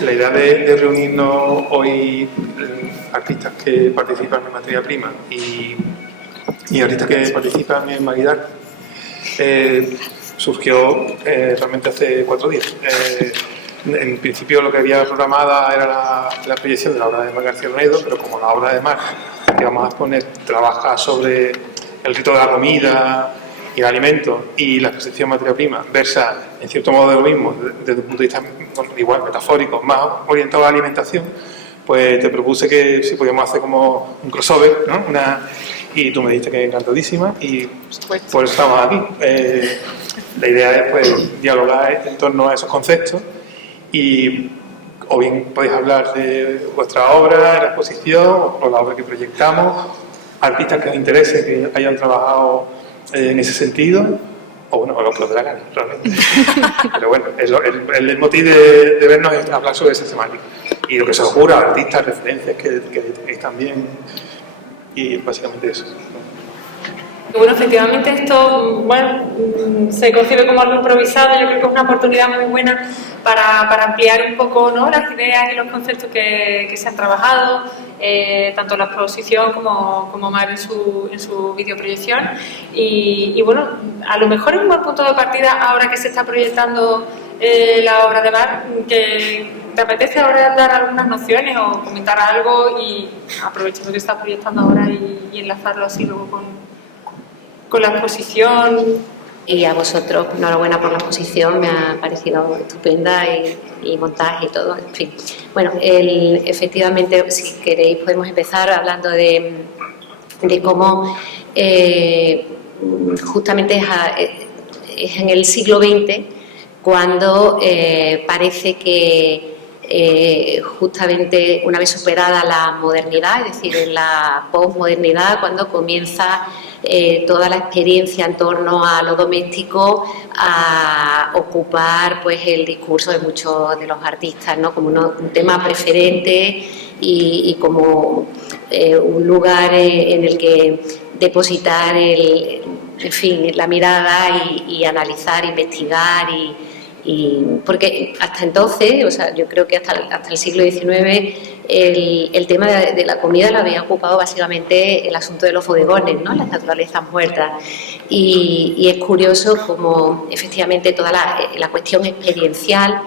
La idea de reunirnos hoy, artistas que participan en Materia Prima y artistas que participan en Maguidar, surgió realmente hace 4 días. En principio lo que había programada era la proyección de la obra de Mar García Ornedo, pero como la obra de Mar que vamos a exponer trabaja sobre el rito de la comida y el alimento, y la exposición Materia Prima versa en cierto modo de lo mismo desde un punto de vista igual metafórico, más orientado a la alimentación, pues te propuse que si podíamos hacer como un crossover, ¿no? Y tú me dijiste que encantadísima y por eso estamos aquí. La idea es pues dialogar en torno a esos conceptos y o bien podéis hablar de vuestra obra, la exposición o la obra que proyectamos, artistas que os interese, que hayan trabajado en ese sentido, o bueno, o lo que os dé la gana, realmente. Pero bueno, el motivo de vernos es hablar sobre esa temática. Y lo que se os ocurra, artistas, referencias que también, y básicamente eso. Bueno, efectivamente esto, bueno, se concibe como algo improvisado. Yo creo que es una oportunidad muy buena para ampliar un poco, ¿no?, las ideas y los conceptos que se han trabajado, tanto en la exposición como Mar en su videoproyección. Y bueno, a lo mejor es un buen punto de partida ahora que se está proyectando la obra de Mar, que te apetece ahora dar algunas nociones o comentar algo, y aprovechando que está proyectando ahora y enlazarlo así luego con la exposición. Y a vosotros, enhorabuena por la exposición, me ha parecido estupenda y montaje y todo, en fin. Bueno, efectivamente, si queréis podemos empezar hablando de cómo justamente es en el siglo XX cuando parece que justamente una vez superada la modernidad, es decir, en la posmodernidad, cuando comienza toda la experiencia en torno a lo doméstico a ocupar pues el discurso de muchos de los artistas, ¿no?, como un tema preferente y como un lugar en el que depositar en fin, la mirada y analizar, investigar porque hasta entonces, o sea, yo creo que hasta el siglo XIX el tema de la comida lo había ocupado básicamente el asunto de los bodegones, ¿no?, las naturalezas muertas, y es curioso como efectivamente toda la cuestión experiencial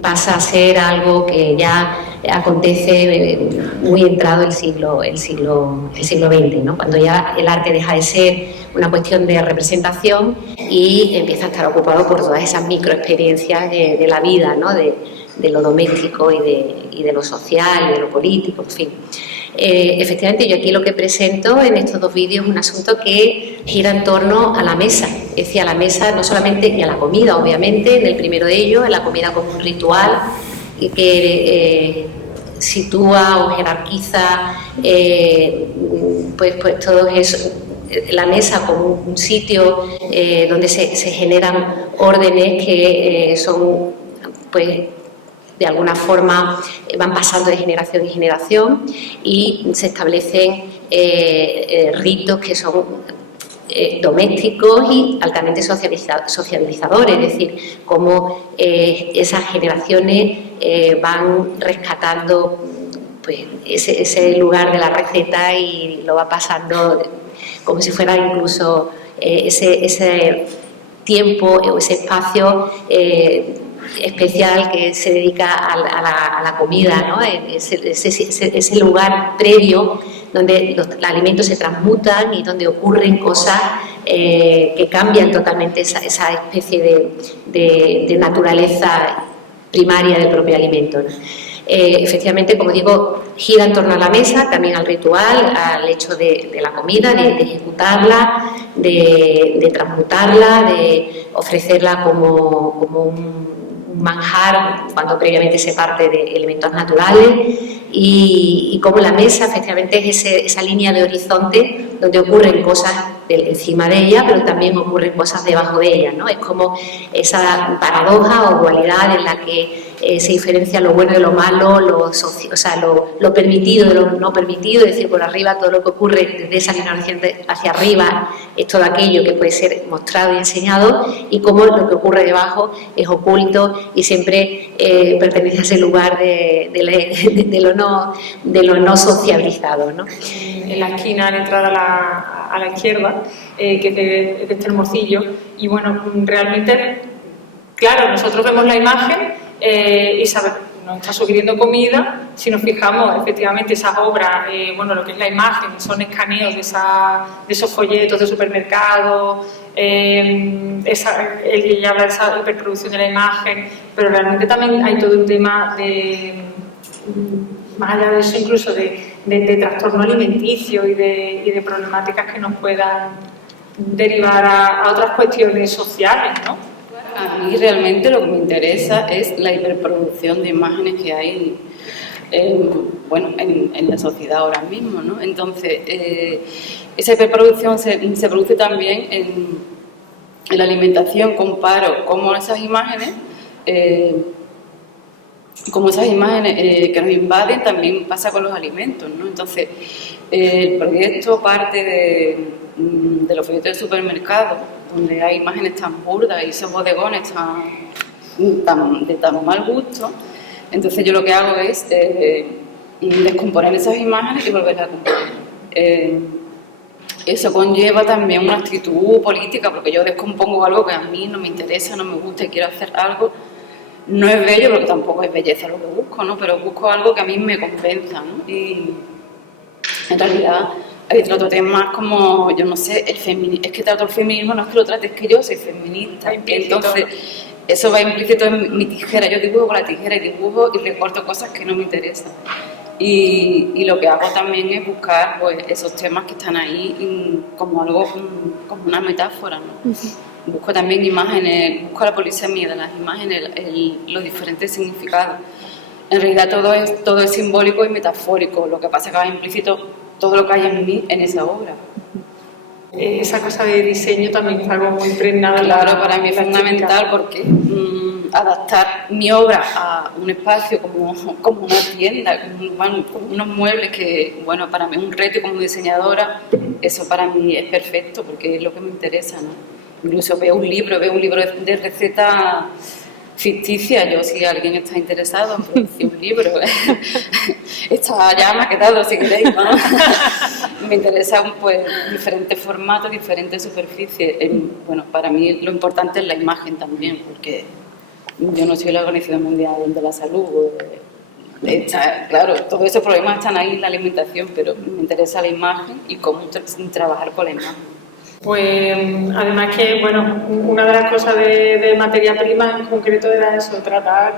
pasa a ser algo que ya acontece muy entrado el siglo XX, ¿no?, cuando ya el arte deja de ser una cuestión de representación y empieza a estar ocupado por todas esas microexperiencias de la vida, ¿no?, de lo doméstico y de lo social y de lo político, en fin. Efectivamente, yo aquí lo que presento en estos 2 vídeos es un asunto que gira en torno a la mesa, es decir, a la mesa no solamente, y a la comida, obviamente, en el primero de ellos, en la comida como un ritual que sitúa o jerarquiza pues todo eso, la mesa como un sitio donde se generan órdenes que son pues de alguna forma van pasando de generación en generación y se establecen ritos que son domésticos y altamente sociabilizadores, es decir, cómo esas generaciones van rescatando pues ese lugar de la receta y lo va pasando como si fuera incluso ese tiempo o ese espacio especial que se dedica a la comida, ¿no?, ese lugar previo donde los alimentos se transmutan y donde ocurren cosas que cambian totalmente esa especie de naturaleza primaria del propio alimento, ¿no? Efectivamente, como digo, gira en torno a la mesa, también al ritual, al hecho de la comida, de ejecutarla, de transmutarla, de ofrecerla como un manjar cuando previamente se parte de elementos naturales, y como la mesa efectivamente es esa línea de horizonte donde ocurren cosas encima de ella, pero también ocurren cosas debajo de ella, ¿no? Es como esa paradoja o dualidad en la que se diferencia lo bueno de lo malo, lo permitido de lo no permitido, es decir, por arriba todo lo que ocurre desde esa línea hacia arriba es todo aquello que puede ser mostrado y enseñado, y cómo lo que ocurre debajo es oculto y siempre pertenece a ese lugar de lo no sociabilizado, ¿no? En la esquina, en la entrada a la izquierda, que es de este Morcillo, y bueno, realmente, claro, nosotros vemos la imagen y sabemos, nos está sugiriendo comida. Si nos fijamos, efectivamente, esas obras, bueno, lo que es la imagen, son escaneos de esos folletos de supermercado, él ya habla de esa hiperproducción de la imagen, pero realmente también hay todo un tema de, más allá de eso, incluso de trastorno alimenticio y de problemáticas que nos puedan derivar a otras cuestiones sociales, ¿no? A mí realmente lo que me interesa es la hiperproducción de imágenes que hay en la sociedad ahora mismo, ¿no? Entonces, esa hiperproducción se produce también en la alimentación. Comparo cómo esas imágenes que nos invaden también pasa con los alimentos, ¿no? Entonces, el proyecto parte de los folletos del supermercado, donde hay imágenes tan burdas y esos bodegones de tan mal gusto. Entonces yo lo que hago es descomponer esas imágenes y volverlas a componer. Eso conlleva también una actitud política, porque yo descompongo algo que a mí no me interesa, no me gusta y quiero hacer algo. No es bello, porque tampoco es belleza lo que busco, ¿no? Pero busco algo que a mí me convenza, ¿no? Y en realidad hay otro tema como, yo no sé, el feminismo. Es que trato el feminismo, no es que lo trate, es que yo soy feminista. Entonces, eso va implícito en mi tijera. Yo dibujo con la tijera y dibujo y recorto cosas que no me interesan. Y lo que hago también es buscar pues, esos temas que están ahí como algo, como una metáfora, ¿no? Busco también imágenes, busco la polisemia de las imágenes, los diferentes significados. En realidad todo es simbólico y metafórico, lo que pasa es que va implícito todo lo que hay en mí en esa obra. Esa cosa de diseño también es algo muy impregnado. Claro, para mí es fundamental porque adaptar mi obra a un espacio como una tienda, como unos muebles que, bueno, para mí es un reto como diseñadora, eso para mí es perfecto porque es lo que me interesa, ¿no? Incluso veo un libro de recetas ficticia. Yo, si alguien está interesado en producir un libro, esta ya me ha quedado, si queréis, ¿no? Me interesan pues diferentes formatos, diferentes superficies. Bueno, para mí lo importante es la imagen también, porque yo no soy la Organización Mundial de la Salud. Claro, todos esos problemas están ahí en la alimentación, pero me interesa la imagen y cómo trabajar con la imagen. Pues además que, bueno, una de las cosas de materia prima en concreto era eso, tratar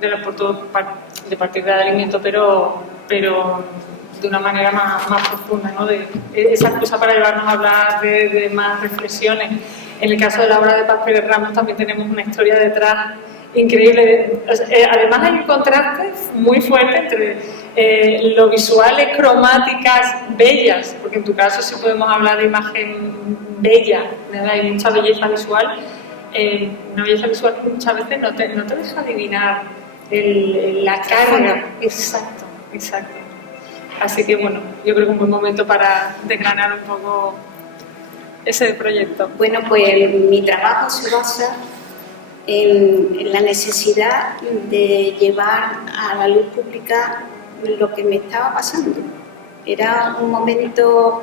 de partir del alimento, pero de una manera más profunda, ¿no? De esa cosa para llevarnos a hablar de más reflexiones. En el caso de la obra de Paz Pérez Ramos también tenemos una historia detrás increíble. Además hay un contraste muy fuerte entre lo visuales, cromáticas, bellas, porque en tu caso sí podemos hablar de imagen bella, ¿verdad? Hay mucha belleza visual. Una belleza visual que muchas veces no te deja adivinar la carga. Exacto. Así que bueno, yo creo que es un buen momento para desgranar un poco ese proyecto. Bueno, pues mi trabajo se basa en la necesidad de llevar a la luz pública lo que me estaba pasando. Era un momento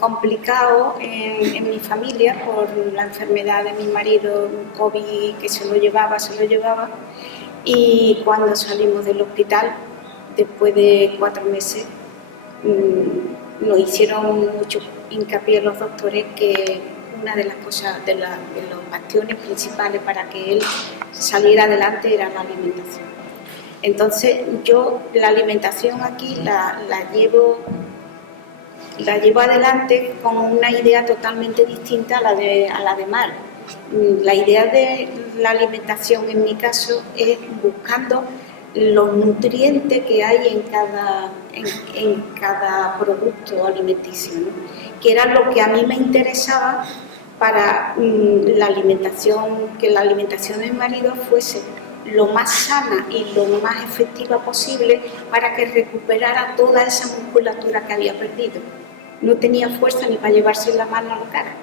complicado en mi familia por la enfermedad de mi marido, COVID, que se lo llevaba, y cuando salimos del hospital, después de 4 meses, nos hicieron mucho hincapié los doctores que una de las cosas, de los bastiones principales para que él saliera adelante era la alimentación. Entonces yo la alimentación aquí la llevo adelante con una idea totalmente distinta a la de Mar. La idea de la alimentación en mi caso es buscando los nutrientes que hay en cada producto alimenticio, ¿no? Que era lo que a mí me interesaba para la alimentación, que la alimentación de mi marido fuese lo más sana y lo más efectiva posible para que recuperara toda esa musculatura que había perdido. No tenía fuerza ni para llevarse la mano a la cara.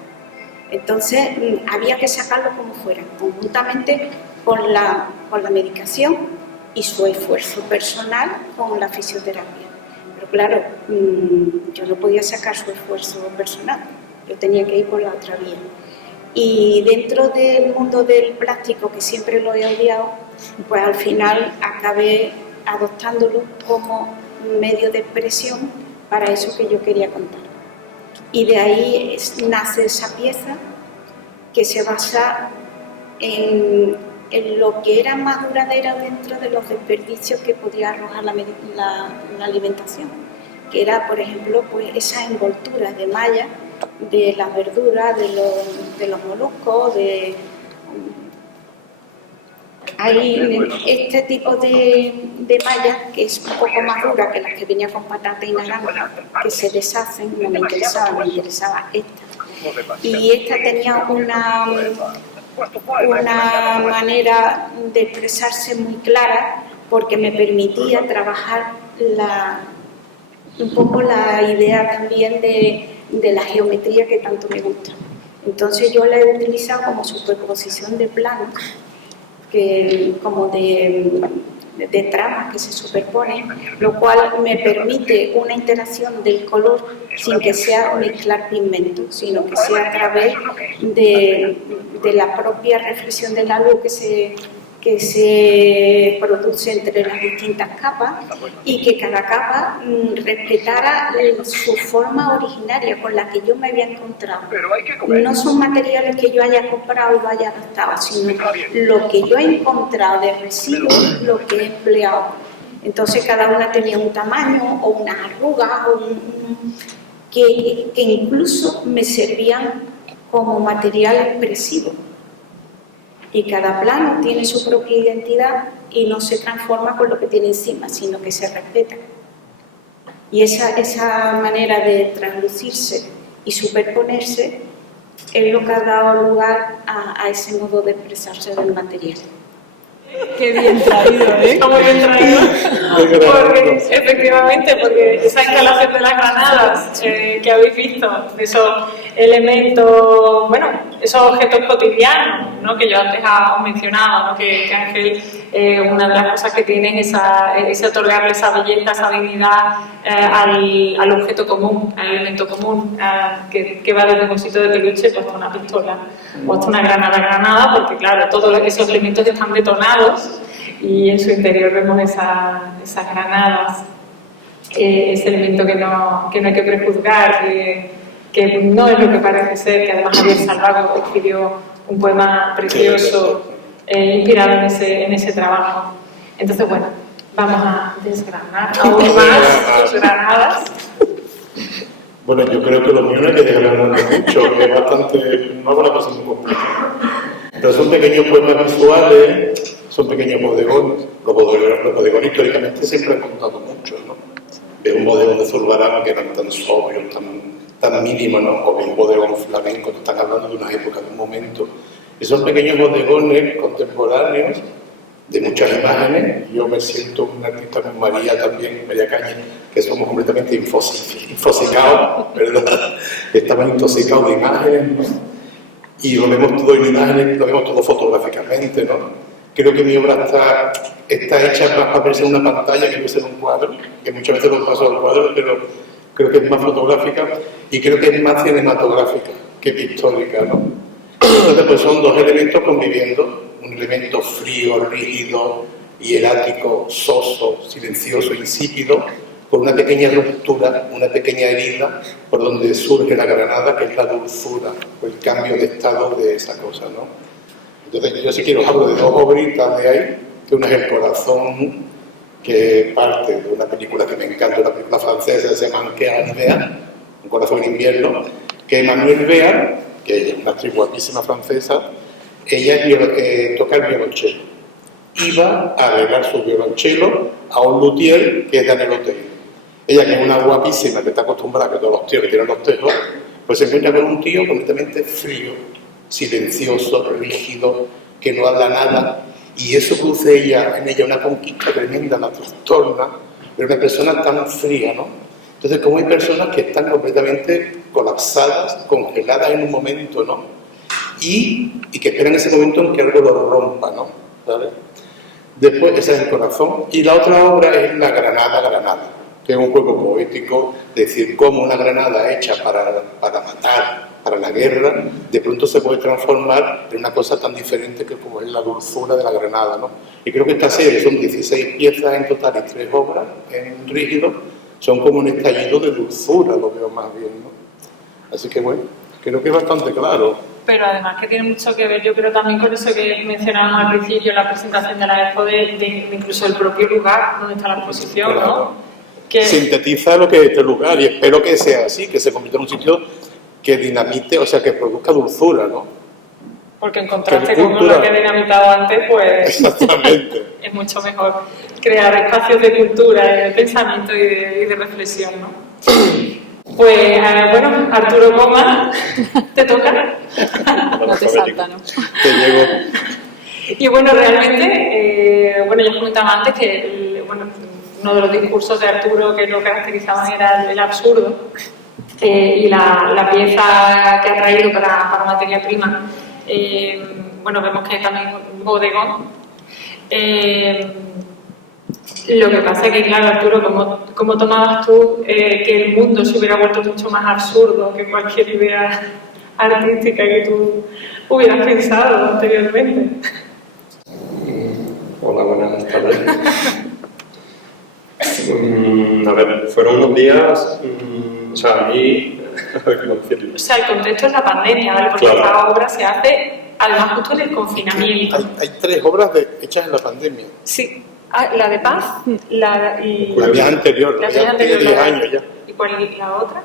Entonces había que sacarlo como fuera, conjuntamente con la medicación y su esfuerzo personal con la fisioterapia. Pero claro, yo no podía sacar su esfuerzo personal, yo tenía que ir por la otra vía. Y dentro del mundo del plástico, que siempre lo he odiado, pues al final acabé adoptándolo como medio de expresión para eso que yo quería contar. Y de ahí nace esa pieza que se basa en lo que era más duradera dentro de los desperdicios que podía arrojar la alimentación, que era, por ejemplo, pues esas envolturas de malla de las verduras, de los moluscos, hay este tipo de malla que es un poco más dura que las que venía con patata y naranja, que se deshacen. No me interesaba esta. Y esta tenía una manera de expresarse muy clara, porque me permitía trabajar un poco la idea también de la geometría que tanto me gusta. Entonces yo la he utilizado como superposición de planos, como de tramas que se superponen, lo cual me permite una interacción del color sin que sea mezclar pigmentos, sino que sea a través de la propia reflexión de la luz que se produce entre las distintas capas, y que cada capa respetara su forma originaria con la que yo me había encontrado. No son materiales que yo haya comprado y lo haya adaptado, sino lo que yo he encontrado de residuos, lo que he empleado. Entonces cada una tenía un tamaño o unas arrugas que incluso me servían como material expresivo. Y cada plano tiene su propia identidad y no se transforma con lo que tiene encima, sino que se respeta. Y esa manera de translucirse y superponerse es lo que ha dado lugar a ese modo de expresarse del material. Qué bien traído, ¿eh? Está muy bien traído. Porque, efectivamente, porque esa instalación de las granadas que habéis visto, esos elementos, bueno, esos objetos cotidianos, ¿no? Que yo antes os mencionaba, ¿no? Que Ángel, una de las cosas que tiene es ese otorgarle esa belleza, esa dignidad al objeto común, al elemento común, que va desde un osito de peluche pues, hasta una pistola o hasta una granada, porque claro, todos esos elementos están detonados y en su interior vemos esas granadas, ese elemento que no hay que prejuzgar, que no es lo que parece ser, que además Javier Salvago escribió un poema precioso inspirado en ese trabajo. Entonces, bueno, vamos a desgranar aún más sus granadas. Bueno, yo creo que lo mío no hay que desgranar mucho, es bastante, no es una cosa muy complicada. Pero son pequeños poemas visuales, son pequeños bodegones. Los bodegones históricamente siempre han contado mucho, ¿no? Ve un bodegón de Zurbarán que eran tan sobrios, tan mínimos, ¿no? O ve un bodegón flamenco, que están hablando de una época, de un momento. Y son pequeños bodegones contemporáneos de muchas imágenes. Yo me siento un artista con María también, María Caña, que somos completamente infosicados, ¿verdad? Estaban intoxicados de imágenes, ¿no? Y lo vemos todo en imágenes, lo vemos todo fotográficamente, ¿no? Creo que mi obra está hecha más para verse en una pantalla que verse en un cuadro, que muchas veces lo paso al cuadro, pero creo que es más fotográfica y creo que es más cinematográfica que pictórica, ¿no? Entonces, pues son dos elementos conviviendo, un elemento frío, rígido, hierático, soso, silencioso, insípido, con una pequeña ruptura, una pequeña herida, por donde surge la granada, que es la dulzura, o el cambio de estado de esa cosa, ¿no? Entonces, yo sí quiero os hablo de dos obritas de ahí, que una es El corazón, que parte de una película que me encanta, una película francesa, se llama Anquea, Un corazón en invierno, que Emmanuelle Béart, que ella es una actriz guapísima francesa, ella toca el violonchelo. Iba a arreglar su violonchelo a un luthier que es Daniel Otey. Ella, que es una guapísima, que está acostumbrada a que todos los tíos que tienen los tejos, pues se encuentra con un tío completamente frío, silencioso, rígido, que no habla nada y eso produce en ella una conquista tremenda, la trastorna, pero una persona tan fría, ¿no? Entonces, como hay personas que están completamente colapsadas, congeladas en un momento, ¿no? Y que esperan ese momento en que algo lo rompa, ¿no? ¿Sabes? Después, ese es el corazón. Y la otra obra es La Granada, que es un juego poético, es decir, cómo una granada hecha para matar, para la guerra, de pronto se puede transformar en una cosa tan diferente que como es la dulzura de la granada, ¿no? Y creo que esta serie son 16 piezas en total y 3 obras en rígido, son como un estallido de dulzura, lo veo más bien, ¿no? Así que bueno, creo que es bastante claro. Pero además que tiene mucho que ver, yo creo también con eso que mencionábamos al principio, la presentación de la expo, de incluso el propio lugar donde está la exposición, Claro. ¿no? Que Sintetiza lo que es este lugar y espero que sea así, que se convierta en un sitio que dinamite, o sea, que produzca dulzura, ¿no? porque en contraste Que con cultura. lo que he dinamitado antes, pues Exactamente. es mucho mejor crear espacios de cultura, de pensamiento y de reflexión, ¿no? Pues bueno, Arturo Coma, ¿te toca? No te salta, ¿no? Te llego. Y bueno, realmente, bueno, ya comentaba antes que uno de los discursos de Arturo que lo caracterizaban era el absurdo, y la pieza que ha traído para materia prima, bueno, vemos que también es un bodegón. Lo que pasa es que, claro, Arturo, ¿cómo tomabas tú que el mundo se hubiera vuelto mucho más absurdo que cualquier idea artística que tú hubieras pensado anteriormente? Hola, buenas tardes. A ver, fueron unos días, o sea, a mí, ¿cómo decirlo? O sea, el contexto es la pandemia, ¿vale? Porque Claro. esta obra se hace, además, justo en el confinamiento. Hay 3 obras hechas en la pandemia. Sí. Ah, la de Paz, y La mía anterior, la ya tuya tiene anterior, 10 la- años ya. ¿Y cuál es la otra?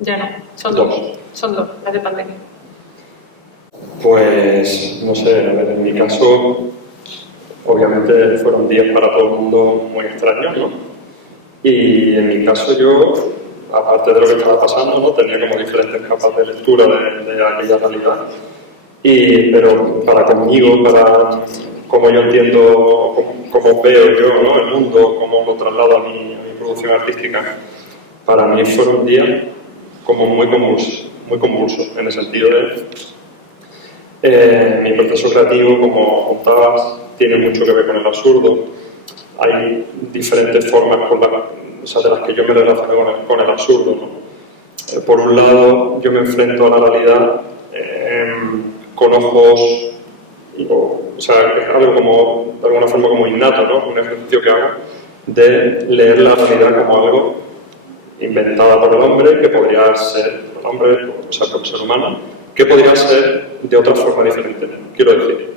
Ya no, son Dos. dos. Son dos, las de pandemia. Pues, no sé, a ver, en mi caso, obviamente fueron días para todo el mundo muy extraños, ¿no? Y en mi caso yo, aparte de lo que estaba pasando, ¿no? Tenía como diferentes capas de lectura de aquella realidad. Pero para conmigo, para cómo yo entiendo, cómo veo yo, ¿no? El mundo, cómo lo traslado a mi producción artística, para mí fueron días como muy convulsos, en el sentido de mi proceso creativo, como contabas, tiene mucho que ver con el absurdo. Hay diferentes formas de las que yo me relaciono con el absurdo, ¿no? Por un lado, yo me enfrento a la realidad con ojos, o sea, es algo como, de alguna forma, como innato, ¿no? Un ejercicio que hago de leer la realidad como algo inventada por el hombre, que podría ser el hombre, o sea, por el ser humano, que podría ser de otra forma diferente. Quiero decir,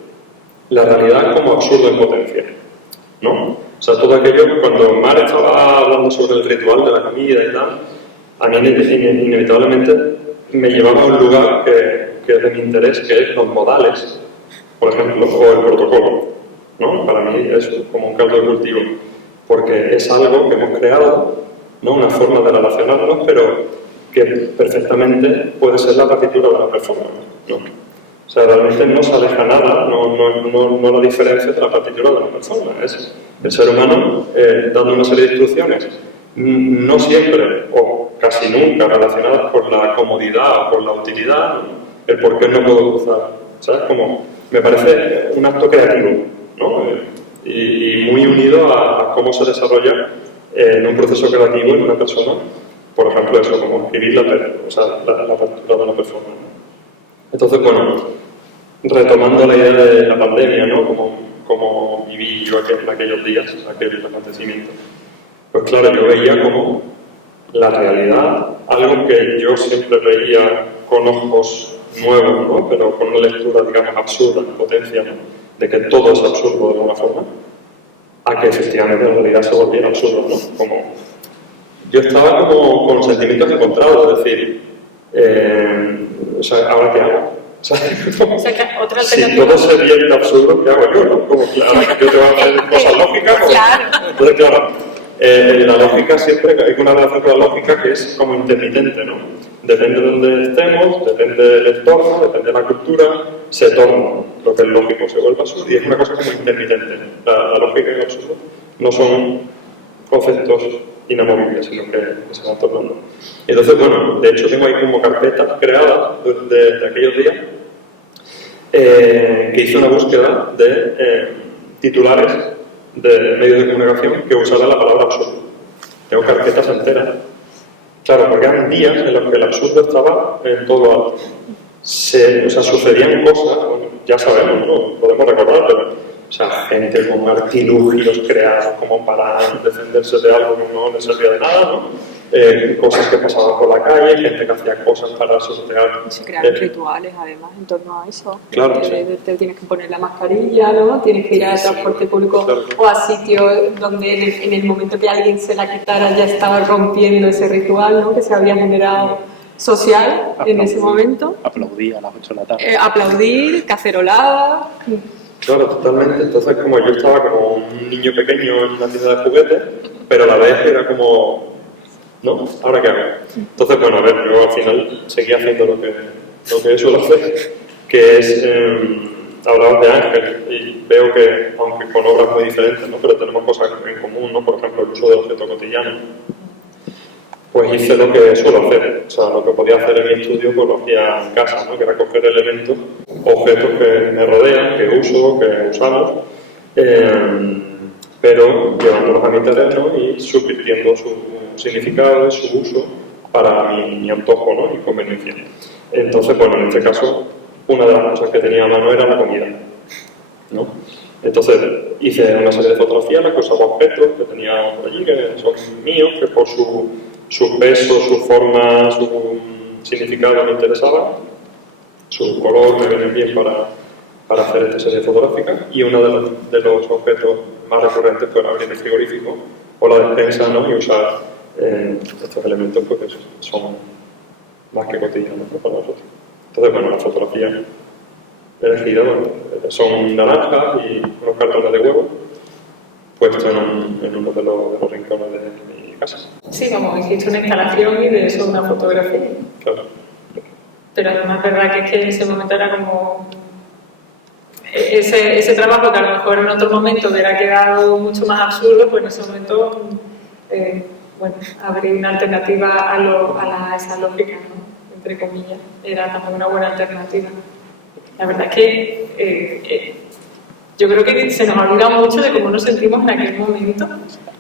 la realidad como absurdo en potencia, ¿no? O sea, todo aquello, cuando Mar estaba hablando sobre el ritual de la comida y tal, a mí inevitablemente me llevaba a un lugar que es de mi interés, que es los modales, por ejemplo, o el protocolo, ¿no? Para mí es como un caldo de cultivo, porque es algo que hemos creado, ¿no? Una forma de relacionarnos, pero que perfectamente puede ser la partitura de la performance, ¿no? O sea, realmente no se aleja nada, no la diferencia de la partitura de la performance, es el ser humano dando una serie de instrucciones, no siempre o casi nunca relacionadas con la comodidad o con la utilidad, el por qué no puedo cruzar, ¿sabes? Como me parece un acto creativo, ¿no? Y muy unido a cómo se desarrolla en un proceso creativo en una persona, por ejemplo, eso, como escribir la partitura de la performance. Entonces, bueno, retomando la idea de la pandemia, ¿no? Como viví yo en aquellos días, aquellos acontecimientos. Pues claro, yo veía como la realidad, algo que yo siempre veía con ojos nuevos, ¿no? Pero con una lectura, digamos, absurda, en potencia, ¿no? De que todo es absurdo de alguna forma, a que efectivamente la realidad se volviera absurda, ¿no? Como yo estaba como con sentimientos encontrados, es decir, o sea, ¿ahora qué hago? O sea, que otra si alternativa. todo se viene absurdo, ¿qué hago yo? ¿No? Como claro, yo te voy a hacer cosas lógicas. Como, Claro. Entonces, claro, la lógica siempre, hay una relación con la lógica que es como intermitente, ¿no? Depende de donde estemos, depende del entorno, depende de la cultura, se torna. lo que es lógico se vuelve absurdo, y es una cosa como intermitente. La lógica y el absurdo no son conceptos inamovibles, sino que se van tornando. Entonces, bueno, de hecho tengo ahí como carpetas creadas de aquellos días que hice una búsqueda de titulares de medios de comunicación que usaran la palabra absurdo. Tengo carpetas enteras. Claro, porque eran días en los que el absurdo estaba en todo lo alto. O sea, sucedían cosas, bueno, ya sabemos, ¿no? Podemos recordar, pero o sea, gente con artilugios creados como para defenderse de algo que no les servía de nada, ¿no? Cosas que pasaban por la calle, gente que hacía cosas para sortear. Se crearon rituales, además, en torno a eso. Claro, Te tienes que poner la mascarilla, ¿no? Tienes que ir al transporte público o a sitios donde en el momento que alguien se la quitara ya estaba rompiendo ese ritual, ¿no? Que se había generado social en ese momento. Aplaudir a las 8 de la tarde. Aplaudir, cacerolada. Claro, totalmente. Entonces, como yo estaba como un niño pequeño en una tienda de juguetes, pero a la vez era como, ¿no? ¿Ahora qué hago? Entonces, bueno, a ver, yo al final seguí haciendo lo que suelo hacer, que es hablar de Ángel, y veo que, aunque con obras muy diferentes, ¿no? Pero tenemos cosas en común, ¿no? Por ejemplo, el uso del objeto cotidiano. Pues hice lo que suelo hacer, o sea, lo que podía hacer en mi estudio, pues lo hacía en casa, ¿no? Que era coger elementos, objetos que me rodean, que uso, que usamos, pero llevándolos a mi terreno y subvirtiendo su significado, su uso para mi antojo, ¿no? Y conveniencia. Entonces, bueno, en este caso, una de las cosas que tenía a mano era la comida, ¿no? Entonces hice una serie de fotografías en las que usaba objetos que tenía por allí, que son míos, que por su peso, su forma, su significado me interesaba, su color me viene bien para hacer esta serie fotográfica, y uno de los objetos más recurrentes fue abrir el frigorífico o la despensa, ¿no? Y usar estos elementos porque son más que cotidianos, ¿no? Para nosotros. Entonces, bueno, las fotografías elegidas, bueno, son naranjas y unos cartones de huevo puestos en uno de los rincones de mi casa. Sí, como hiciste una instalación y de eso una fotografía. Claro. Pero además es verdad que es que en ese momento era como ese trabajo que a lo mejor en otro momento hubiera quedado mucho más absurdo, pues en ese momento bueno, abrir una alternativa a esa lógica, ¿no? Entre comillas, era también una buena alternativa. La verdad es que yo creo que se nos ha olvidado mucho de cómo nos sentimos en aquel momento,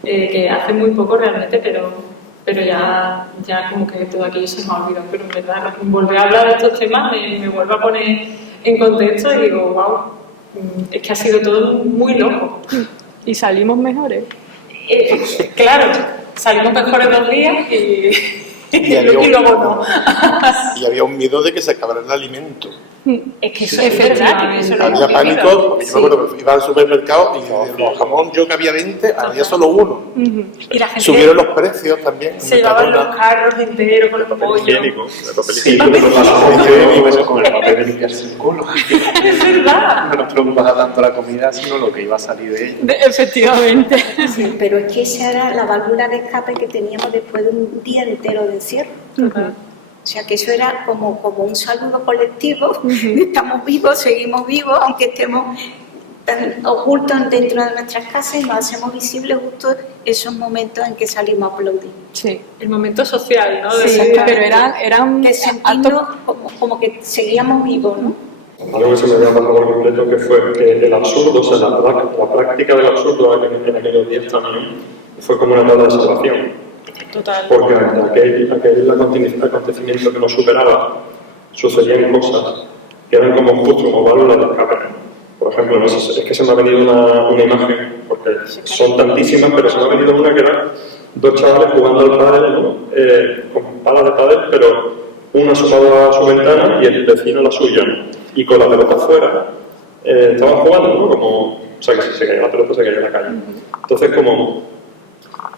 que hace muy poco realmente, pero ya como que todo aquello se nos ha olvidado. Pero en verdad, volver a hablar de estos temas me vuelve a poner en contexto y digo, wow, es que ha sido todo muy loco. Y salimos mejores. Claro, salimos mejores 2 días y luego no. Y había un miedo de que se acabara el alimento. Es que eso es verdad, que eso lo Había hemos vivido. pánico, porque yo me acuerdo que iba al supermercado y de los jamón yo que había 20, había solo uno. Y la gente Subieron los precios también. se llevaban los carros enteros con los Papel pollos. higiénico, el papel Sí, higiénico. pero eso con el papel de limpiarse el culo. Es verdad. No nos preocupaba tanto la comida, sino lo que iba a salir de ella. Efectivamente. Sí, pero es que esa era la válvula de escape que teníamos después de un día entero de encierro. O sea, que eso era como un saludo colectivo. Estamos vivos, seguimos vivos, aunque estemos tan ocultos dentro de nuestras casas, y nos hacemos visibles justo esos momentos en que salimos a aplaudir. Sí. El momento social, ¿no? Sí, pero eran De sentirnos como que seguíamos vivos, ¿no? Algo que se me había pasado por completo, que fue que el absurdo, o sea, la práctica del absurdo en aquellos días también fue como una tabla de salvación. Total. Porque aquel acontecimiento que nos superaba, sucedían cosas que eran como justo como válvulas de escape. Por ejemplo, no sé, es que se me ha venido una imagen, porque son tantísimas, pero se me ha venido una que eran 2 chavales jugando al pádel, ¿no? Con palas de pádel, pero uno asomado a su ventana y el vecino a la suya, ¿no? Y con la pelota afuera estaban jugando, ¿no? Como, o sea, que si se caía la pelota, se caía en la calle. Entonces, como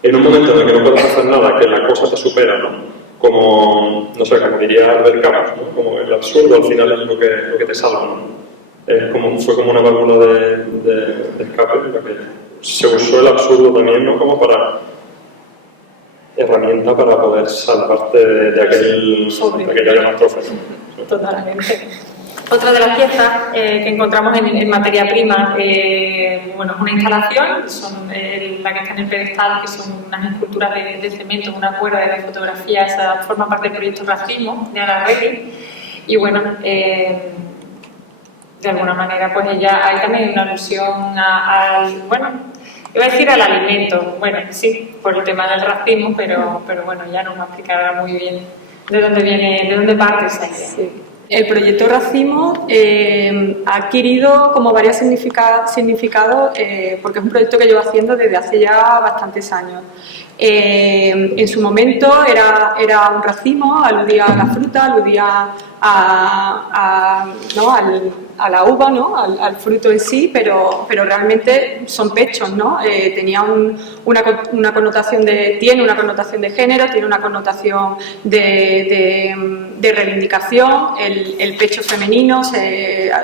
en un momento en el que no puedes hacer nada, que la cosa te supera, ¿no? Como, no sé, como diría Albert Camus, ¿no? Como el absurdo al final es lo que te salva, ¿no? Fue como una válvula de escape, en la que se usó el absurdo también, ¿no? Como para herramienta para poder salvarte de aquella catástrofe, ¿no? Totalmente. Otra de las piezas que encontramos en materia prima, bueno, es una instalación, son la que está en el pedestal, que son unas esculturas de cemento, una cuerda de fotografía, esa forma parte del proyecto Racismo de Ana Regui. Y bueno, de alguna manera, pues ella, hay también una alusión al, bueno, iba a decir al alimento, bueno, sí, por el tema del racismo, pero bueno, ya nos va a explicar muy bien de dónde viene, de dónde parte esa idea. Sí. El proyecto Racismo ha adquirido como varios significados porque es un proyecto que llevo haciendo desde hace ya bastantes años. En su momento era un racimo, aludía a la fruta, aludía a la uva, ¿no? al fruto en sí, pero realmente son pechos, ¿no? Tenía una connotación tiene una connotación de género, tiene una connotación de reivindicación. El pecho femenino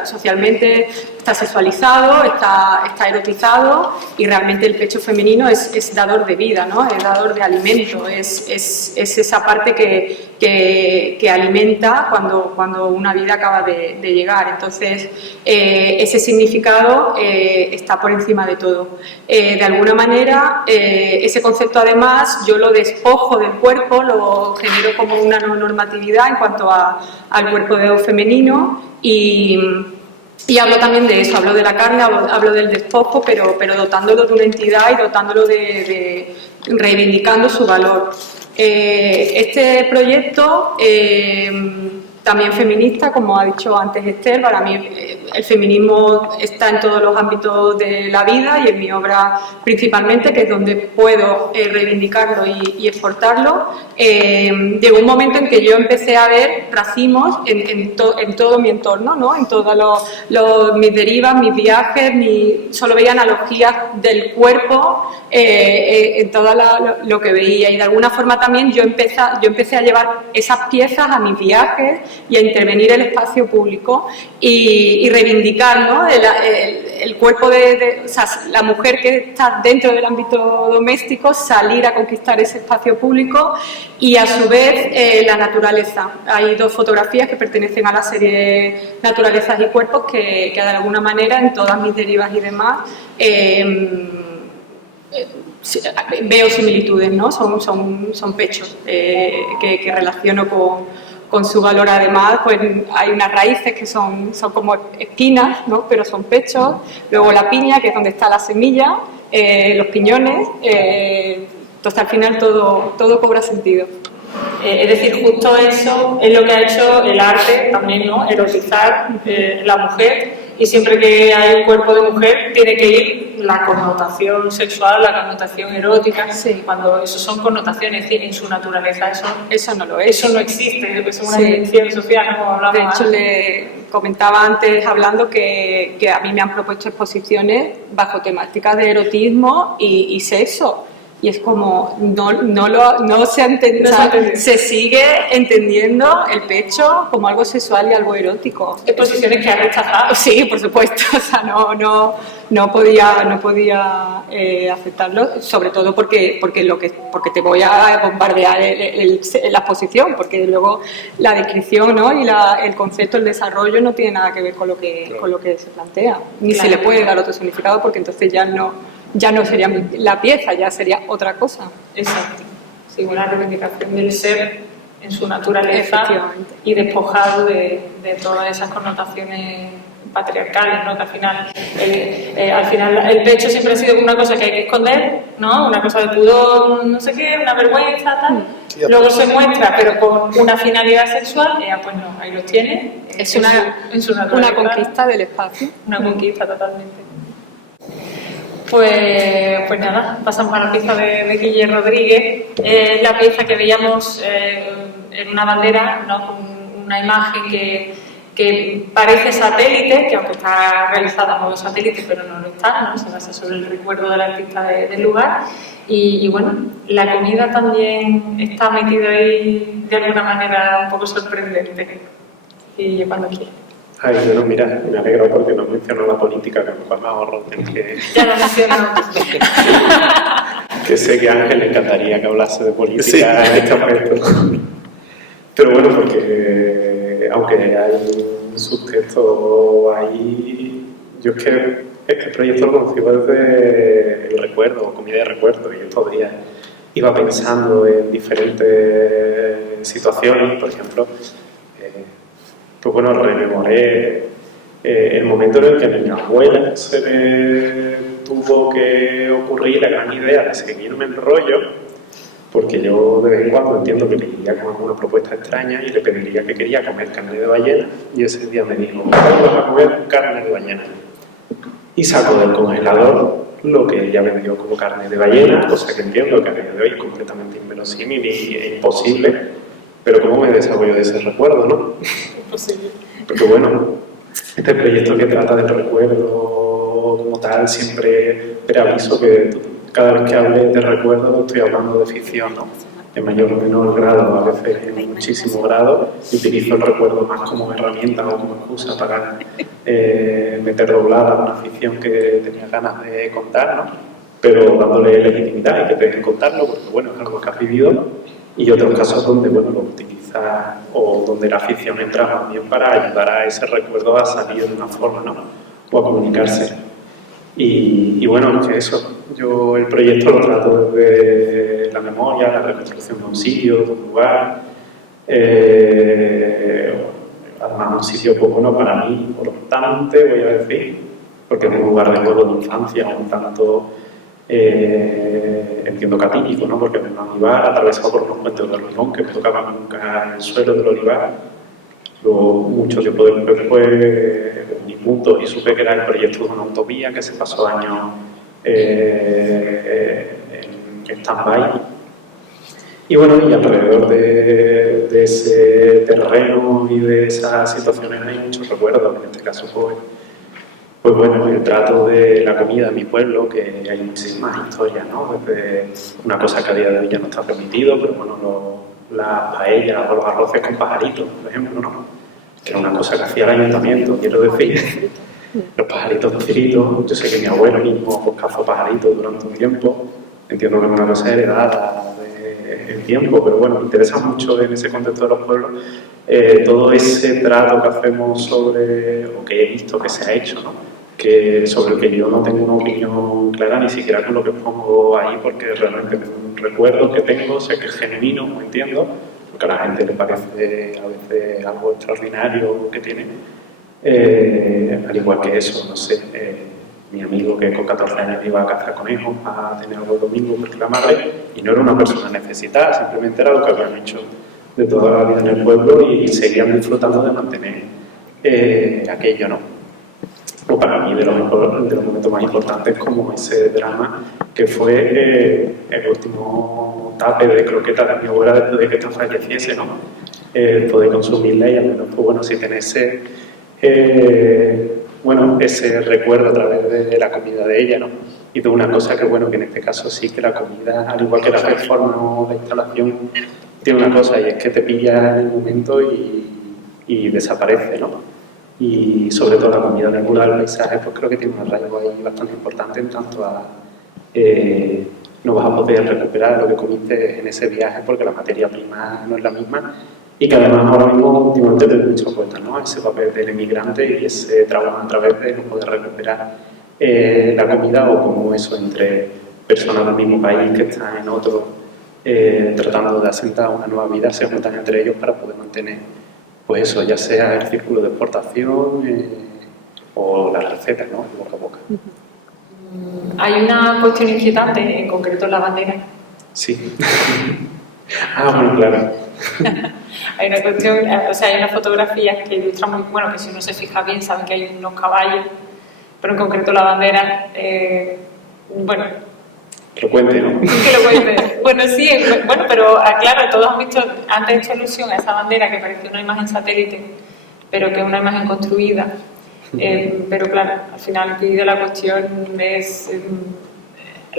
socialmente está sexualizado, está erotizado, y realmente el pecho femenino es dador de vida, ¿no? Es dador de alimento, es esa parte que alimenta cuando una vida acaba de llegar. Entonces, ese significado está por encima de todo. De alguna manera, ese concepto, además, yo lo despojo del cuerpo, lo genero como una no normatividad en cuanto al cuerpo femenino, y hablo también de eso, hablo de la carne, hablo del despojo, pero dotándolo de una entidad y dotándolo reivindicando su valor. Este proyecto, también feminista, como ha dicho antes Esther, para mí el feminismo está en todos los ámbitos de la vida y en mi obra principalmente, que es donde puedo reivindicarlo y exportarlo. Llegó un momento en que yo empecé a ver racimos en todo mi entorno, ¿no? En todos mis derivas, mis viajes, solo veía analogías del cuerpo en todo lo que veía, y de alguna forma también yo empecé a llevar esas piezas a mis viajes y a intervenir el espacio público y reivindicar, ¿no? el cuerpo o sea, la mujer que está dentro del ámbito doméstico, salir a conquistar ese espacio público, y a su vez la naturaleza. Hay dos fotografías que pertenecen a la serie Naturalezas y Cuerpos que de alguna manera en todas mis derivas y demás veo similitudes, ¿no? Son pechos que relaciono con su valor. Además, pues hay unas raíces que son como espinas, ¿no? Pero son pechos. Luego la piña, que es donde está la semilla, los piñones. Entonces, al final todo cobra sentido. Es decir, justo eso es lo que ha hecho el arte también, ¿no? Erotizar la mujer, y siempre que hay un cuerpo de mujer tiene que ir la connotación sexual, la connotación erótica. Sí. Cuando eso son connotaciones, es decir, en su naturaleza eso no lo es. Eso no existe, es una dimensión social, como hablamos antes. De hecho, le comentaba antes hablando que a mí me han propuesto exposiciones bajo temáticas de erotismo y sexo. Y es como, no se entiende, se sigue entendiendo el pecho como algo sexual y algo erótico. Exposiciones que ha rechazado. Sí, por supuesto, o sea, no podía aceptarlo, sobre todo porque te voy a bombardear la exposición, porque luego la descripción, ¿no? Y el concepto, el desarrollo no tiene nada que ver con lo que se plantea, ni se le puede dar otro significado, porque entonces ya no sería la pieza, ya sería otra cosa. Exacto. Sí, una reivindicación del ser en su naturaleza y despojado de todas esas connotaciones patriarcales, ¿no? Que al final el pecho siempre ha sido una cosa que hay que esconder, ¿no? Una cosa de pudor, no sé qué, una vergüenza, tal. Luego se muestra, pero con una finalidad sexual, pues no, ahí los tiene. Es una conquista del espacio. Una conquista totalmente. Pues nada, pasamos a la pieza de Guille Rodríguez. Es la pieza que veíamos en una bandera, ¿no? Con una imagen que parece satélite, que aunque está realizada a modo satélite, pero no lo está, ¿no? Se basa sobre el recuerdo del artista del lugar. Y bueno, la comida también está metida ahí de alguna manera un poco sorprendente. Y yo cuando quiera. Ay, bueno, mira, me alegro porque no mencionó la política, que a lo mejor me ahorro que... Ya lo mencionó. Que sé que a Ángel le encantaría que hablase de política en este aspecto. Pero bueno, porque aunque hay sus textos. Ahí, yo es que este proyecto lo conocí desde el recuerdo, comida de recuerdo, y estos días iba pensando en diferentes situaciones. Por ejemplo, pues bueno, rememoré el momento en el que a mi abuela se le tuvo que ocurrir la gran idea de seguirme el rollo, porque yo de vez en cuando entiendo que le iría con alguna propuesta extraña y le pediría que quería comer carne de ballena, y ese día me dijo: "Hoy vas a comer carne de ballena". Y sacó del congelador lo que ella me dio como carne de ballena, cosa que entiendo que a día de hoy es completamente inverosímil e imposible, pero ¿cómo me desarrollo de ese recuerdo, no? Imposible. Porque bueno, este proyecto que trata del recuerdo como tal, siempre aviso que cada vez que hable de recuerdo no estoy hablando de ficción, ¿no? En mayor o menor grado, a veces en muchísimo grado, y utilizo el recuerdo más como herramienta o como excusa para meter doblada una ficción que tenía ganas de contar, ¿no? Pero dándole legitimidad y que te dejen contarlo, porque bueno, es algo que has vivido, y otros casos donde bueno, lo utilizas o donde la ficción entra más bien para ayudar a ese recuerdo a salir de una forma, ¿no? O a comunicarse. Y bueno, que eso, yo el proyecto lo trato desde la memoria, la reconstrucción de un sitio, de un lugar, además un sitio pues, bueno, para mí importante, voy a decir, porque es un lugar de juego de infancia, un tanto, entiendo, catípico, ¿no? Porque es un olivar atravesado por unos puentes de hormigón que me tocaban nunca en el suelo del olivar. Luego, mucho tiempo después fue mi punto y supe que era el proyecto de una autovía que se pasó años en stand-by. Y bueno, y alrededor de ese terreno y de esas situaciones hay muchos recuerdos. En este caso, pues bueno, el trato de la comida en mi pueblo, que hay muchísimas historias, ¿no? Desde una cosa que a día de hoy ya no está permitido, pero bueno, las paellas o los arroces con pajaritos, por ejemplo, ¿no? Que era una cosa que hacía el ayuntamiento, quiero decir. Los pajaritos docitos, yo sé que mi abuelo mismo pues, cazó pajaritos durante un tiempo. Entiendo que es una cosa heredada del tiempo, pero bueno, me interesa mucho en ese contexto de los pueblos todo ese trato que hacemos sobre, o que he visto que se ha hecho, ¿no? Que sobre el que yo no tengo una opinión clara ni siquiera con lo que pongo ahí, porque realmente es un recuerdo que tengo, sé que es genuino, no entiendo, porque a la gente le parece a veces algo extraordinario que tiene, al igual que eso, no sé, mi amigo que con 14 años iba a cazar conejos a tener algo el domingo porque la madre, y no era una persona necesitada, simplemente era lo que habían hecho de toda la vida en el pueblo y seguían disfrutando de mantener aquello, ¿no? O para mí de los momentos más importantes como ese drama que fue el último tape de croqueta de mi abuela después de que esta falleciese, ¿no? Poder consumirla y al menos, pues bueno, si tenés bueno, ese recuerdo a través de la comida de ella, ¿no? Y de una cosa que, bueno, que en este caso sí que la comida, al igual que la reforma o la instalación, tiene una cosa y es que te pilla en el momento y desaparece, ¿no? Y sobre todo la comida natural, el paisaje, pues creo que tiene un arraigo ahí bastante importante en tanto a no vas a poder recuperar lo que comiste en ese viaje porque la materia prima no es la misma y que además ahora mismo últimamente te doy muchas vueltas, ¿no? Ese papel del emigrante y ese trauma a través de no poder recuperar la comida o como eso entre personas del mismo país que están en otro tratando de asentar una nueva vida se juntan entre ellos para poder mantener pues eso, ya sea el círculo de exportación o las recetas, ¿no? Boca a boca. Hay una cuestión inquietante, en concreto la bandera. Sí. Bueno, claro. Hay una cuestión, o sea, hay unas fotografías que ilustran muy, bueno, que si uno se fija bien saben que hay unos caballos, pero en concreto la bandera, bueno... Que lo cuente, ¿no? Que lo cuente. Bueno, sí, bueno, pero claro, todos han visto, antes hecho alusión a esa bandera que parece una imagen satélite, pero que es una imagen construida. Pero claro, al final aquí de la cuestión es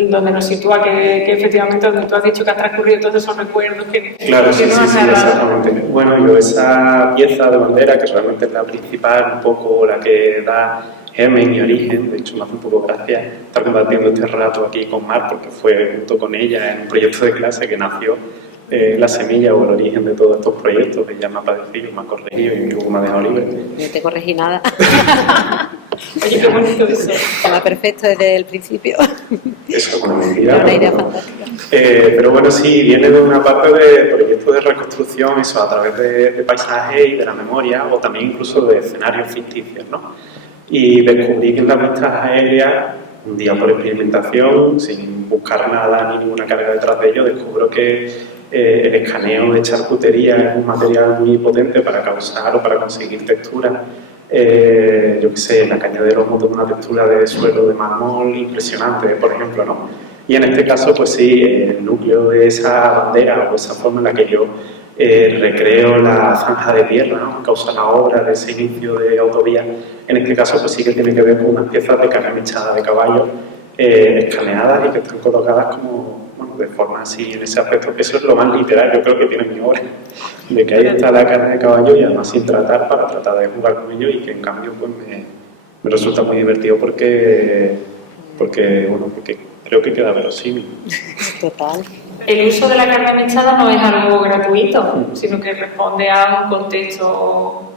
donde nos sitúa que efectivamente donde tú has dicho que han transcurrido todos esos recuerdos que claro, que sí, no sí, han narrado. exactamente. Bueno, yo esa pieza de bandera, que realmente es la principal, un poco la que da germen y origen, de hecho me hace un poco gracia estar compartiendo este rato aquí con Mar, porque fue junto con ella en un proyecto de clase que nació la semilla o el origen de todos estos proyectos, que ya me ha parecido, me ha corregido y luego me ha dejado libre. No te corregí nada. Oye, qué bonito eso. Estaba perfecto desde el principio. Eso es una mentira. Una idea fantástica. Pero bueno, sí, viene de una parte de proyectos de reconstrucción, eso a través de paisajes y de la memoria, o también incluso de escenarios ficticios, ¿no? Y descubrí que en las vistas aéreas, un día por experimentación, sin buscar nada ni ninguna carga detrás de ello, descubro que el escaneo de charcutería es un material muy potente para causar o para conseguir texturas. Yo qué sé, la caña de lomo tiene una textura de suelo de mármol impresionante, por ejemplo, ¿no? Y en este caso, pues sí, el núcleo de esa bandera o esa forma en la que yo recreo la zanja de tierra, ¿no? Que causa la obra de ese inicio de autovía, en este caso pues sí que tiene que ver con unas piezas de carne mechada de caballo escaneadas y que están colocadas como, bueno, de forma así en ese aspecto. Eso es lo más literal, yo creo que tiene mi obra, de que ahí está la carne de caballo y además sin tratar, para tratar de jugar con ello, y que en cambio pues me resulta muy divertido porque creo que queda verosímil. Total. El uso de la carne mechada no es algo gratuito, sino que responde a un contexto,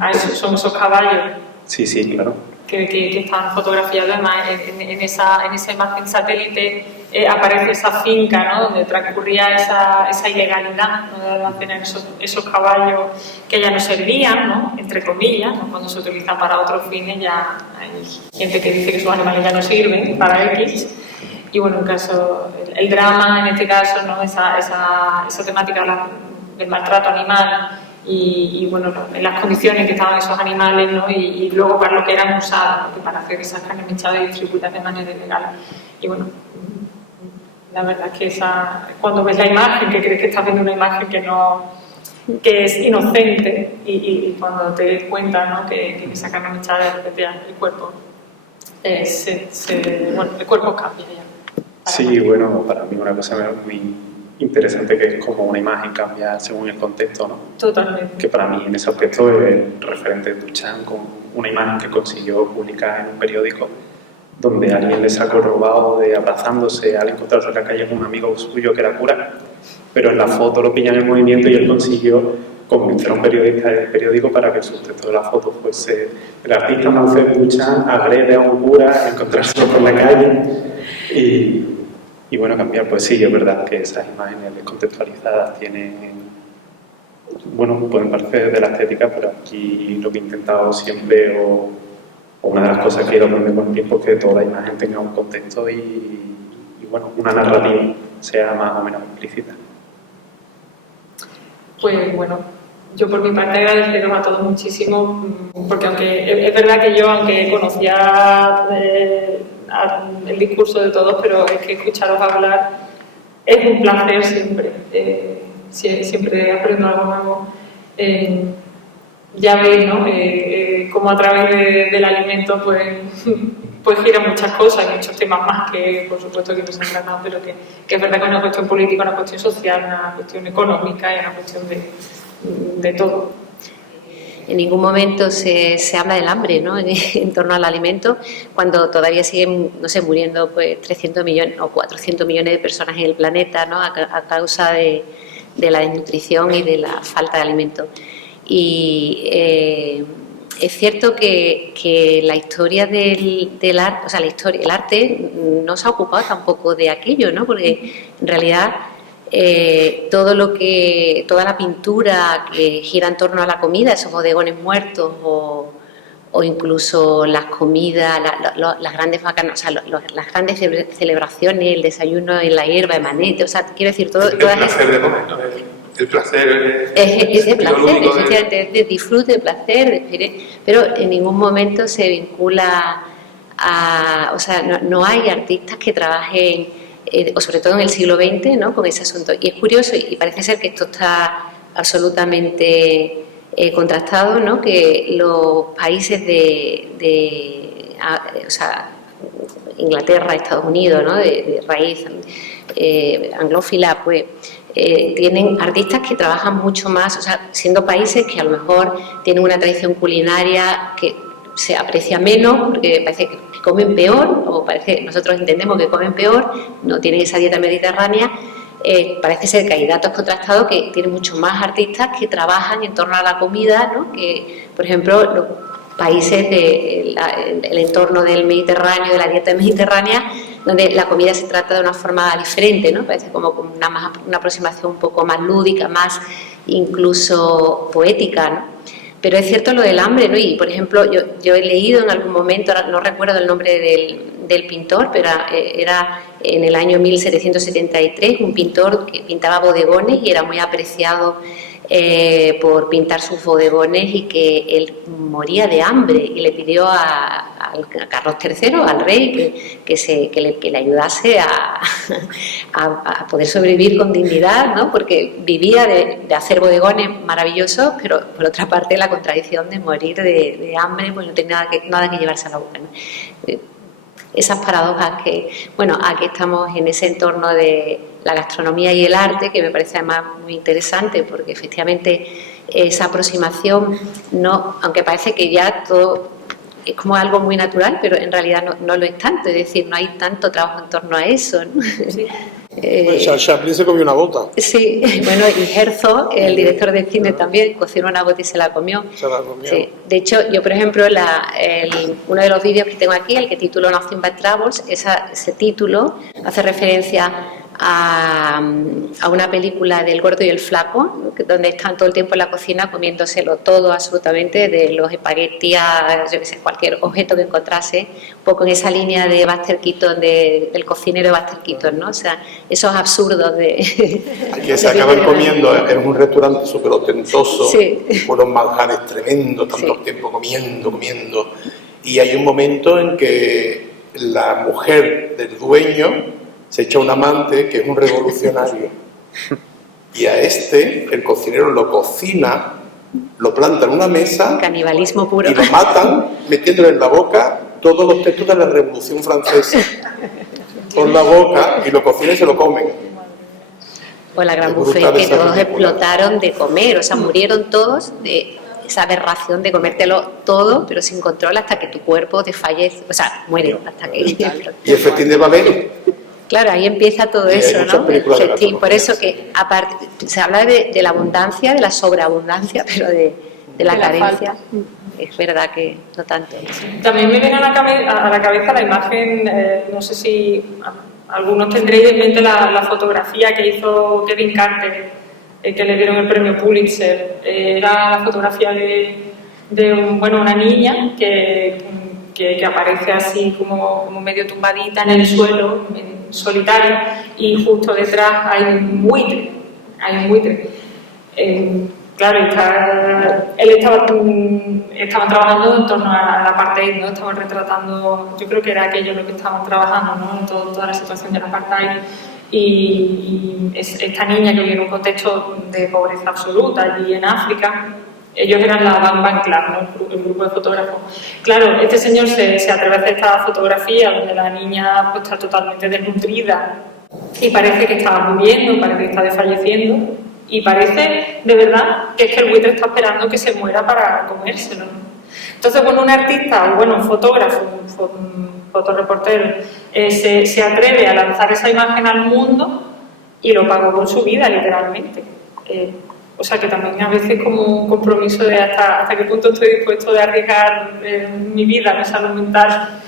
a eso, son esos caballos. Sí, sí, claro. Que están fotografiados, además en esa imagen satélite aparece esa finca, ¿no? Donde transcurría esa ilegalidad, ¿no? De almacenar esos caballos que ya no servían, ¿no? Entre comillas, ¿no? Cuando se utilizan para otros fines ya hay gente que dice que sus animales ya no sirven para X. Y bueno, el drama en este caso, ¿no? Esa temática del maltrato animal y bueno, en las condiciones que estaban esos animales, ¿no? Y luego para lo que eran usados, porque para hacer esas carnes mechadas y distribuidas de manera ilegal. Y bueno, la verdad es que cuando ves la imagen, que crees que estás viendo una imagen que es inocente, y cuando te das cuenta, ¿no? que esa carne mechada de repente el cuerpo el cuerpo cambia ya. Sí, bueno, para mí una cosa muy interesante que es como una imagen cambia según el contexto, ¿no? Totalmente. Que para mí en ese aspecto es el referente de Duchamp, con una imagen que consiguió publicar en un periódico donde alguien le sacó robado de abrazándose al encontrarse en la calle con un amigo suyo que era cura, pero en la foto lo pillan en movimiento y él consiguió convencer a un periodista del periódico para que el subtexto de la foto fuese: el artista Marcel Duchamp agrede a un cura encontrárselo por la calle. Y bueno, cambiar, pues sí, es verdad que esas imágenes descontextualizadas pueden parecer de la estética, pero aquí lo que he intentado siempre, o una de las cosas que he ido aprendiendo con el tiempo, es que toda la imagen tenga un contexto y una narrativa sea más o menos explícita. Pues bueno, yo por mi parte agradeceros a todos muchísimo, porque aunque es verdad que yo, aunque conocía el discurso de todos, pero es que escucharos hablar es un placer siempre. Siempre aprendo algo nuevo. Ya veis, ¿no? Cómo a través del alimento pues giran muchas cosas, y muchos temas más que por supuesto que no se han tratado, pero que es verdad que es una cuestión política, una cuestión social, una cuestión económica y una cuestión de todo. En ningún momento se habla del hambre, ¿no? en torno al alimento, cuando todavía siguen, no sé, muriendo pues 300 millones o 400 millones de personas en el planeta, ¿no? a causa de la desnutrición y de la falta de alimento. Y es cierto que la historia del arte, o sea, el arte no se ha ocupado tampoco de aquello, ¿no? Porque en realidad toda la pintura que gira en torno a la comida, esos bodegones muertos o incluso las comidas, las grandes bacanas, o sea, las grandes celebraciones, el desayuno en la hierba de Manete, o sea, quiero decir, todas esas... El placer es de placer, efectivamente, es de disfrute, de placer, pero en ningún momento se vincula o sea, no hay artistas que trabajen, o sobre todo en el siglo XX, ¿no? Con ese asunto. Y es curioso, y parece ser que esto está absolutamente contrastado, ¿no? Que los países o sea, Inglaterra, Estados Unidos, ¿no? de raíz anglófila, pues tienen artistas que trabajan mucho más, o sea, siendo países que a lo mejor tienen una tradición culinaria que se aprecia menos, porque parece que comen peor, o parece que nosotros entendemos que comen peor, no tienen esa dieta mediterránea, parece ser que hay datos contrastados que tienen muchos más artistas que trabajan en torno a la comida, ¿no? Que, por ejemplo, los países del entorno del Mediterráneo, de la dieta mediterránea, donde la comida se trata de una forma diferente, ¿no? Parece como una aproximación un poco más lúdica, más incluso poética, ¿no? Pero es cierto lo del hambre, ¿no? Y, por ejemplo, yo he leído en algún momento, ahora no recuerdo el nombre del pintor, pero era en el año 1773, un pintor que pintaba bodegones y era muy apreciado por pintar sus bodegones, y que él moría de hambre y le pidió a Carlos III, al rey, que le ayudase a poder sobrevivir con dignidad, ¿no? Porque vivía de hacer bodegones maravillosos, pero por otra parte la contradicción de morir de hambre, pues no tenía nada que llevarse a la boca, ¿no? Esas paradojas que, bueno, aquí estamos en ese entorno de la gastronomía y el arte, que me parece además muy interesante, porque efectivamente esa aproximación, no, aunque parece que ya todo es como algo muy natural, pero en realidad no lo es tanto, es decir, no hay tanto trabajo en torno a eso, ¿no? Sí. Charles Chaplin se comió una bota. Sí, bueno, y Herzog, el director de cine, también cocinó una bota y se la comió. Se la comió. Sí. De hecho, yo, por ejemplo, uno de los vídeos que tengo aquí, el que tituló Nothing But Troubles, ese título hace referencia a una película del Gordo y el Flaco, ¿no? Donde están todo el tiempo en la cocina comiéndoselo todo absolutamente, de los espaguetis a, yo qué sé, cualquier objeto que encontrase, un poco en esa línea de Buster Keaton, del cocinero de Buster Keaton, ¿no? O sea, esos absurdos de... Aquí se acaban comiendo en un restaurante súper ostentoso, sí, unos manjares tremendos, tanto tiempo comiendo, y hay un momento en que la mujer del dueño se echa un amante que es un revolucionario, y a el cocinero lo cocina, lo planta en una mesa, canibalismo puro, y lo matan metiéndole en la boca todos los textos de la Revolución Francesa por la boca, y lo cocinan y se lo comen. Pues la gran buffet que todos explotaron de comer, o sea, murieron todos de esa aberración de comértelo todo, pero sin control, hasta que tu cuerpo te fallece, o sea, muere hasta que... Y el festín de Babel. Claro, ahí empieza todo eso, ¿no? El festín, por eso que aparte se habla de la abundancia, de la sobreabundancia, pero de la carencia. Es verdad que no tanto. También me viene a la cabeza la imagen, no sé si algunos tendréis en mente la fotografía que hizo Kevin Carter, que le dieron el premio Pulitzer. Era la fotografía de una niña que aparece así como medio tumbadita en el suelo, solitaria, y justo detrás hay un buitre. Claro, estaban trabajando en torno a la apartheid, ¿no? Estaban retratando, yo creo que era aquello lo que estaban trabajando, ¿no? En toda la situación del apartheid. Y esta niña que vive en un contexto de pobreza absoluta allí en África, ellos eran la Van Club, ¿no? El grupo de fotógrafos. Claro, este señor se atreve a hacer esta fotografía donde la niña pues, está totalmente desnutrida y parece que está muriendo, parece que está desfalleciendo, y parece de verdad que es que el buitre está esperando que se muera para comérselo, ¿no? Entonces, bueno, un artista, un fotógrafo, un fotoreportero, se atreve a lanzar esa imagen al mundo y lo pagó con su vida, literalmente. O sea, que también a veces como un compromiso de hasta qué punto estoy dispuesto de arriesgar mi vida, mi salud mental,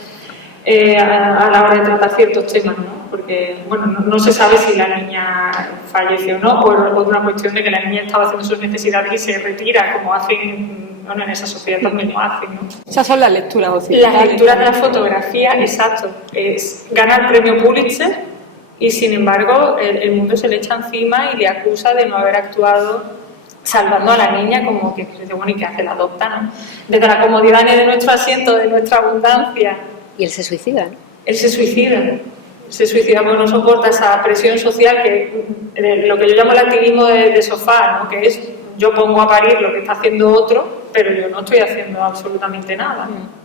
a la hora de tratar ciertos temas, ¿no? Porque, bueno, no se sabe si la niña falleció o no, por una cuestión de que la niña estaba haciendo sus necesidades y se retira, como hacen, bueno, en esa sociedad también lo hacen, ¿no? Esas son las lecturas occidentales. Las lecturas de la fotografía, exacto. Gana el premio Pulitzer y, sin embargo, el mundo se le echa encima y le acusa de no haber actuado salvando a la niña, como que dice, bueno, ¿y qué hace? La adopta, ¿no? Desde la comodidad de nuestro asiento, de nuestra abundancia. Y él se suicida, ¿no? Él se suicida porque no soporta esa presión social, que lo que yo llamo el activismo de sofá, ¿no? Que es, yo pongo a parir lo que está haciendo otro, pero yo no estoy haciendo absolutamente nada, ¿no?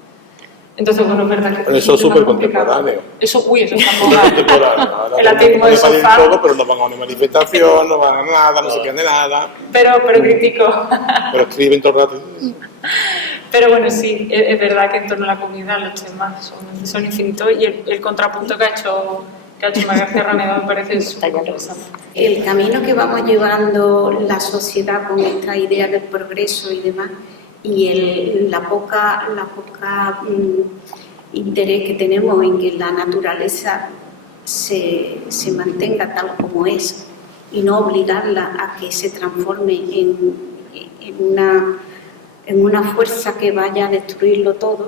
Entonces, bueno, es verdad que eso es súper contemporáneo. Eso está contemporáneo. El activismo de sofá. Todo, pero no van a una manifestación, no van a nada, no se quedan de nada. Pero critico. Pero escriben todo el rato. Pero bueno, sí, es verdad que en torno a la comunidad los temas son infinitos, y el contrapunto que ha hecho que ha hecho María García Renedo me parece súper interesante. El camino que vamos llevando la sociedad con esta idea del progreso y demás, y la poca interés que tenemos en que la naturaleza se mantenga tal como es y no obligarla a que se transforme en una fuerza que vaya a destruirlo todo.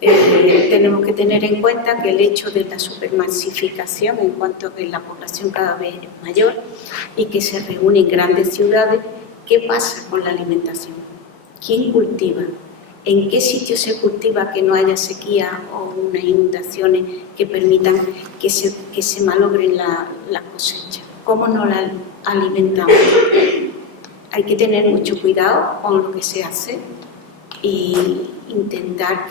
Tenemos que tener en cuenta que el hecho de la supermasificación, en cuanto a que la población cada vez es mayor y que se reúne en grandes ciudades, ¿qué pasa con la alimentación? ¿Quién cultiva? ¿En qué sitio se cultiva que no haya sequía o unas inundaciones que permitan que se malogren las cosechas? ¿Cómo nos la alimentamos? Hay que tener mucho cuidado con lo que se hace y intentar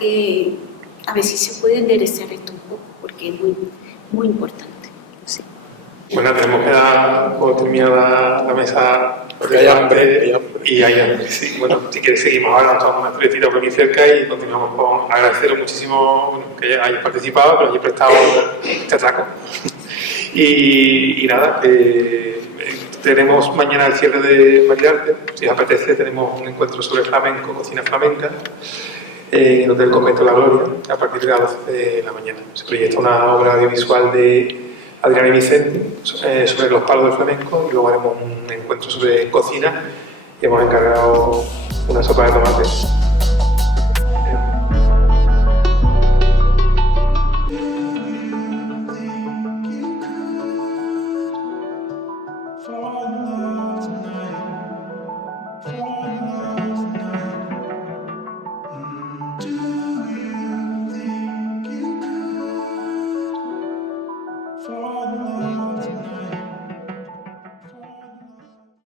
a ver si se puede enderezar esto un poco, porque es muy, muy importante. Sí. Bueno, tenemos que dar por terminada la mesa. Porque hay hambre. Y hay hambre, sí. Bueno, si quieres seguimos ahora, nos tomamos una cervecita por aquí cerca y continuamos con agradeceros muchísimo que hayáis participado, que os hayáis prestado este atraco. Y nada, tenemos mañana el cierre de Marilarte. Si os apetece, tenemos un encuentro sobre flamenco, cocina flamenca, en el Hotel Convento de la Gloria, a partir de las 12 de la mañana. Se proyecta una obra audiovisual de Adrián y Vicente sobre los palos del flamenco, y luego haremos un encuentro sobre cocina y hemos encargado una sopa de tomate. For